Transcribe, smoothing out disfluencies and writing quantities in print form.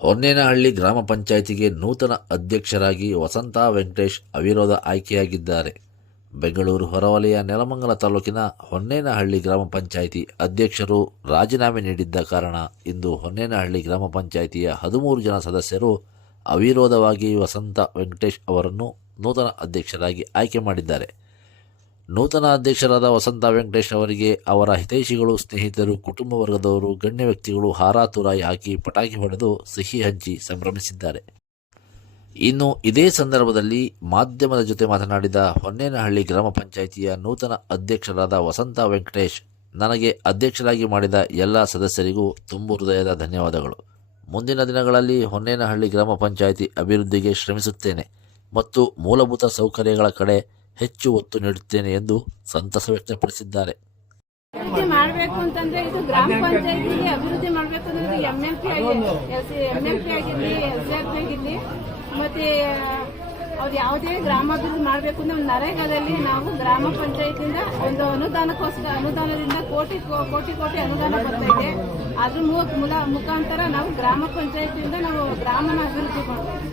ಹೊನ್ನೇನಹಳ್ಳಿ ಗ್ರಾಮ ಪಂಚಾಯಿತಿಗೆ ನೂತನ ಅಧ್ಯಕ್ಷರಾಗಿ ವಸಂತ ವೆಂಕಟೇಶ್ ಅವಿರೋಧ ಆಯ್ಕೆಯಾಗಿದ್ದಾರೆ. ಬೆಂಗಳೂರು ಹೊರವಲಯ ನೆಲಮಂಗಲ ತಾಲೂಕಿನ ಹೊನ್ನೇನಹಳ್ಳಿ ಗ್ರಾಮ ಪಂಚಾಯಿತಿ ಅಧ್ಯಕ್ಷರು ರಾಜೀನಾಮೆ ನೀಡಿದ್ದ ಕಾರಣ ಇಂದು ಹೊನ್ನೇನಹಳ್ಳಿ ಗ್ರಾಮ ಪಂಚಾಯಿತಿಯ 13 ಜನ ಸದಸ್ಯರು ಅವಿರೋಧವಾಗಿ ವಸಂತ ವೆಂಕಟೇಶ್ ಅವರನ್ನು ನೂತನ ಅಧ್ಯಕ್ಷರಾಗಿ ಆಯ್ಕೆ ಮಾಡಿದ್ದಾರೆ. ನೂತನ ಅಧ್ಯಕ್ಷರಾದ ವಸಂತ ವೆಂಕಟೇಶ್ ಅವರಿಗೆ ಅವರ ಹಿತೈಷಿಗಳು, ಸ್ನೇಹಿತರು, ಕುಟುಂಬ ವರ್ಗದವರು, ಗಣ್ಯ ವ್ಯಕ್ತಿಗಳು ಹಾರ ತುರಾಯಿ ಹಾಕಿ ಪಟಾಕಿ ಹೊಡೆದು ಸಿಹಿ ಹಂಚಿ ಸಂಭ್ರಮಿಸಿದ್ದಾರೆ. ಇನ್ನು ಇದೇ ಸಂದರ್ಭದಲ್ಲಿ ಮಾಧ್ಯಮದ ಜೊತೆ ಮಾತನಾಡಿದ ಹೊನ್ನೇನಹಳ್ಳಿ ಗ್ರಾಮ ಪಂಚಾಯಿತಿಯ ನೂತನ ಅಧ್ಯಕ್ಷರಾದ ವಸಂತ ವೆಂಕಟೇಶ್, ನನಗೆ ಅಧ್ಯಕ್ಷರಾಗಿ ಮಾಡಿದ ಎಲ್ಲ ಸದಸ್ಯರಿಗೂ ತುಂಬು ಹೃದಯದ ಧನ್ಯವಾದಗಳು. ಮುಂದಿನ ದಿನಗಳಲ್ಲಿ ಹೊನ್ನೇನಹಳ್ಳಿ ಗ್ರಾಮ ಪಂಚಾಯಿತಿ ಅಭಿವೃದ್ಧಿಗೆ ಶ್ರಮಿಸುತ್ತೇನೆ ಮತ್ತು ಮೂಲಭೂತ ಸೌಕರ್ಯಗಳ ಕಡೆ ಹೆಚ್ಚು ಒತ್ತು ನೀಡುತ್ತೇನೆ ಎಂದು ಸಂತಸ ವ್ಯಕ್ತಪಡಿಸಿದ್ದಾರೆ. ಅಭಿವೃದ್ಧಿ ಮಾಡಬೇಕು ಅಂತಂದ್ರೆ ಇದು ಗ್ರಾಮ ಪಂಚಾಯತಿಗೆ ಅಭಿವೃದ್ಧಿ ಮಾಡಬೇಕು ಅಂದ್ರೆ MLP ಆಗಿರ್ಲಿ, LCRP ಆಗಿರ್ಲಿ, ಮತ್ತೆ ಅವ್ರು ಯಾವುದೇ ಗ್ರಾಮಾಭಿವೃದ್ಧಿ ಮಾಡಬೇಕು ಅಂದ್ರೆ ನರೇಗಾದಲ್ಲಿ ನಾವು ಗ್ರಾಮ ಪಂಚಾಯತಿಯಿಂದ ಒಂದು ಅನುದಾನದಿಂದ ಕೋಟಿ ಅನುದಾನ ಬರ್ತಾ ಇದೆ. ಅದ್ರ ಮುಖಾಂತರ ನಾವು ಗ್ರಾಮ ಪಂಚಾಯತಿಯಿಂದ ನಾವು ಗ್ರಾಮನ ಅಭಿವೃದ್ಧಿ ಮಾಡಬೇಕು.